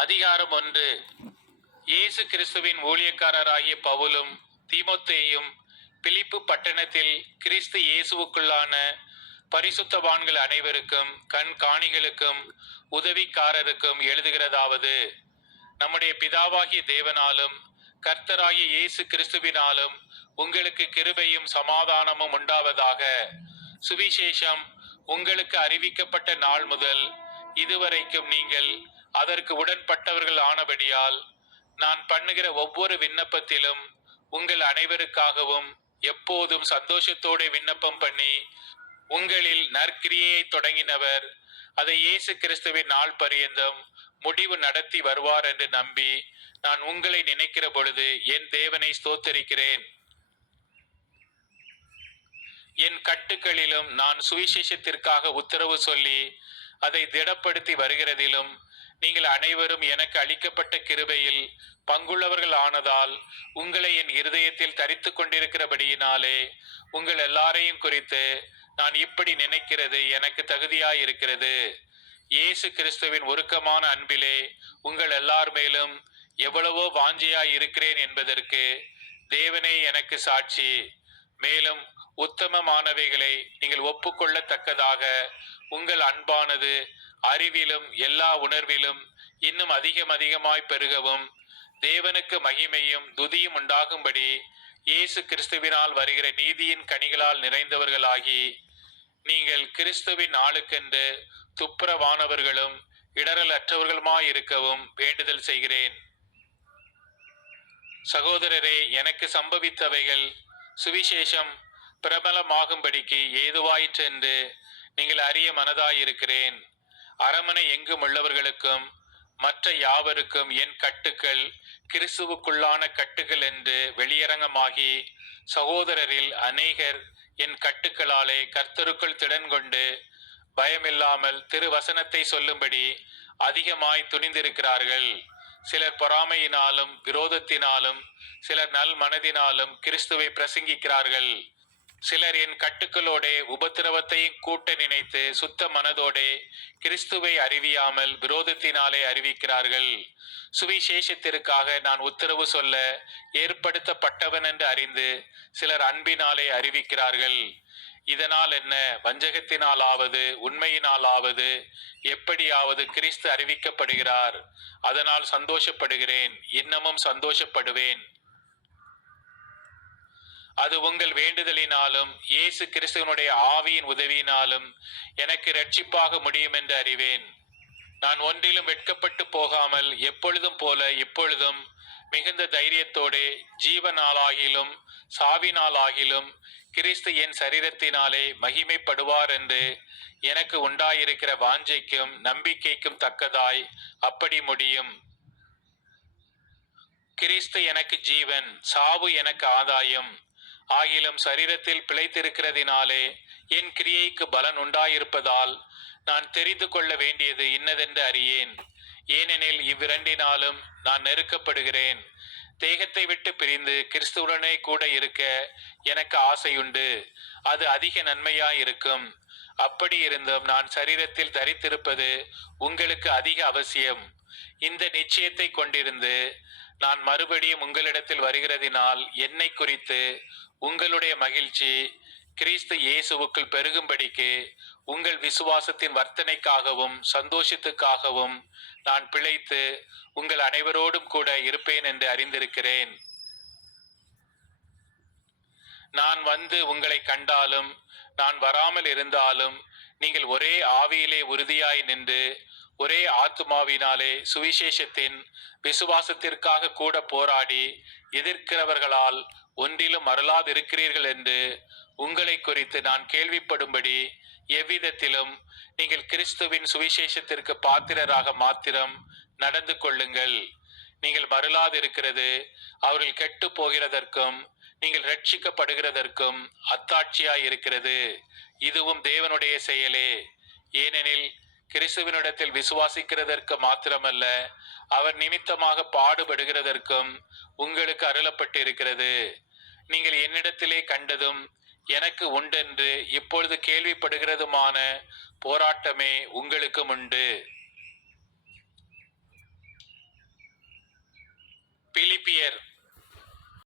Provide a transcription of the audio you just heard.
அதிகாரம் 1. இயேசு கிறிஸ்துவின் ஊழியக்காரராகிய பவுலும் தீமோத்தேயும் பிலிப்பு பட்டணத்தில் கிறிஸ்து இயேசுவுக்குள்ளான பரிசுத்தவான்கள் அனைவருக்கும் கண்காணிகளுக்கும் உதவிக்காரருக்கும் எழுதுகிறதாவது: நம்முடைய பிதாவாகிய தேவனாலும் கர்த்தராகிய இயேசு கிறிஸ்துவினாலும் உங்களுக்கு கிருபையும் சமாதானமும் உண்டாவதாக. சுவிசேஷம் உங்களுக்கு அறிவிக்கப்பட்ட நாள் முதல் இதுவரைக்கும் நீங்கள் அதற்கு உடன்பட்டவர்கள் ஆனபடியால் நான் பண்ணுகிற ஒவ்வொரு விண்ணப்பத்திலும் உங்கள் அனைவருக்காகவும் எப்போதும் சந்தோஷத்தோடு விண்ணப்பம் பண்ணி, உங்களில் நற்கிரியையை தொடங்கினவர் அதை இயேசு கிறிஸ்துவின் நாள் பரியந்தம் முடிவு நடத்தி வருவார் என்று நம்பி நான் உங்களை நினைக்கிற பொழுது என் தேவனை ஸ்தோத்தரிக்கிறேன். என் கட்டுக்களிலும் நான் சுவிசேஷத்திற்காக உத்தரவு சொல்லி அதை திடப்படுத்தி வருகிறதிலும் நீங்கள் அனைவரும் எனக்கு அளிக்கப்பட்ட கிருபையில் பங்குள்ளவர்கள் ஆனதால் உங்களை என் இருதயத்தில் தரித்து கொண்டிருக்கிறபடியினாலே உங்கள் எல்லாரையும் குறித்து நான் இப்படி நினைக்கிறது எனக்கு தகுதியாயிருக்கிறது. இயேசு கிறிஸ்துவின் உருக்கமான அன்பிலே உங்கள் எல்லார் மேலும் எவ்வளவோ வாஞ்சியாய் இருக்கிறேன் என்பதற்கு தேவனே எனக்கு சாட்சி. மேலும் உத்தமமானவைகளை நீங்கள் ஒப்புக்கொள்ளத்தக்கதாக உங்கள் அன்பானது அறிவிலும் எல்லா உணர்விலும் இன்னும் அதிகமாய் பெருகவும் தேவனுக்கு மகிமையும் துதியும் உண்டாகும்படி இயேசு கிறிஸ்துவினால் வருகிற நீதியின் கனிகளால் நிறைந்தவர்களாகி நீங்கள் கிறிஸ்துவின் நாளுக்கென்று துப்புரவானவர்களும் இடரல் அற்றவர்களுமாயிருக்கவும் வேண்டுதல் செய்கிறேன். சகோதரரே, எனக்கு சம்பவித்தவைகள் சுவிசேஷம் பிரபலமாகும்படிக்கு ஏதுவாயிற்றென்று நீங்கள் அறிய மனதாயிருக்கிறேன். அரமனை எங்கும் உள்ளவர்களுக்கும் மற்ற யாவருக்கும் என் கட்டுக்கள் கிறிஸ்துவுக்குள்ளான கட்டுகள் என்று வெளியரங்கமாகி, சகோதரரில் அநேகர் என் கட்டுக்களாலே கர்த்தருக்குள் திடன் கொண்டு பயமில்லாமல் திருவசனத்தை சொல்லும்படி அதிகமாய் துணிந்திருக்கிறார்கள். சிலர் பொறாமையினாலும் விரோதத்தினாலும் சிலர் நல் மனதினாலும் கிறிஸ்துவை பிரசங்கிக்கிறார்கள். சிலர் என் கட்டுக்களோடே உபத்திரவத்தையும் கூட்ட நினைத்து சுத்த மனதோடே கிறிஸ்துவை அறிவியாமல் விரோதத்தினாலே அறிவிக்கிறார்கள். சுவிசேஷத்திற்காக நான் உத்தரவு சொல்ல ஏற்படுத்தப்பட்டவன் என்று அறிந்து சிலர் அன்பினாலே அறிவிக்கிறார்கள். இதனால் என்ன? வஞ்சகத்தினாலாவது உண்மையினாலாவது எப்படியாவது கிறிஸ்து அறிவிக்கப்படுகிறார். அதனால் சந்தோஷப்படுகிறேன், இன்னமும் சந்தோஷப்படுவேன். அது உங்கள் வேண்டுதலினாலும் இயேசு கிறிஸ்துவனுடைய ஆவியின் உதவியினாலும் எனக்கு இரட்சிப்பாக முடியும் என்று அறிவேன். நான் ஒன்றிலும் வெட்கப்பட்டு போகாமல் எப்பொழுதும் போல இப்பொழுதும் மிகுந்த தைரியத்தோடு ஜீவனாலாகிலும் சாவினாலாகிலும் கிறிஸ்து என் சரீரத்தினாலே மகிமைப்படுவார் என்று எனக்கு உண்டாயிருக்கிற வாஞ்சைக்கும் நம்பிக்கைக்கும் தக்கதாய் அப்படி முடியும். கிறிஸ்து எனக்கு ஜீவன், சாவு எனக்கு ஆதாயம். ஆகிலும் சரீரத்தில் பிழைத்திருக்கிறதினாலே என் கிரியைக்கு பலன் உண்டாயிருப்பதால் நான் தெரிந்து கொள்ள வேண்டியது இன்னதென்று அறியேன். ஏனெனில் இவ்விரண்டினாலும் நான் நெருக்கப்படுகிறேன். தேகத்தை விட்டு பிரிந்து கிறிஸ்துவுடனே கூட இருக்க எனக்கு ஆசையுண்டு. அது அதிக நன்மையாயிருக்கும். அப்படி இருந்தும் நான் சரீரத்தில் தரித்திருப்பது உங்களுக்கு அதிக அவசியம். இந்த நிச்சயத்தை கொண்டிருந்து நான் மறுபடியும் உங்களிடத்தில் வருகிறதினால் என்னை குறித்து உங்களுடைய மகிழ்ச்சி கிறிஸ்து இயேசுவுக்குள் பெருகும்படிக்கு உங்கள் விசுவாசத்தின் வர்த்தனைக்காகவும் சந்தோஷத்துக்காகவும் நான் பிழைத்து உங்கள் அனைவரோடும் கூட இருப்பேன் என்று அறிந்திருக்கிறேன். நான் வந்து உங்களை கண்டாலும் நான் வராமல் இருந்தாலும் நீங்கள் ஒரே ஆவியிலே உறுதியாய் நின்று ஒரே ஆத்துமாவினாலே சுவிசேஷத்தின் விசுவாசத்திற்காக கூட போராடி எதிர்க்கிறவர்களால் ஒன்றிலும் மறலாதிருக்கிறீர்கள் என்று உங்களை குறித்து நான் கேள்விப்படும்படி எவ்விதத்திலும் நீங்கள் கிறிஸ்துவின் சுவிசேஷத்திற்கு பாத்திரராக மாத்திரம் நடந்து கொள்ளுங்கள். நீங்கள் மறலாதிருக்கிறது அவர்கள் கெட்டு போகிறதற்கும் நீங்கள் ரட்சிக்கப்படுகிறதற்கும் அத்தாட்சியாய் இருக்கிறது. இதுவும் தேவனுடைய செயலே. ஏனெனில் கிறிஸ்துவினிடத்தில் விசுவாசிக்கிறதற்கு மாத்திரமல்ல, அவர் நிமித்தமாக பாடுபடுகிறதற்கும் உங்களுக்கு அருளப்பட்டிருக்கிறது. நீங்கள் என்னிடத்திலே கண்டதும் எனக்கு உண்டென்று இப்பொழுது கேள்விப்படுகிறதுமான போராட்டமே உங்களுக்கும் உண்டு. பிலிப்பியர்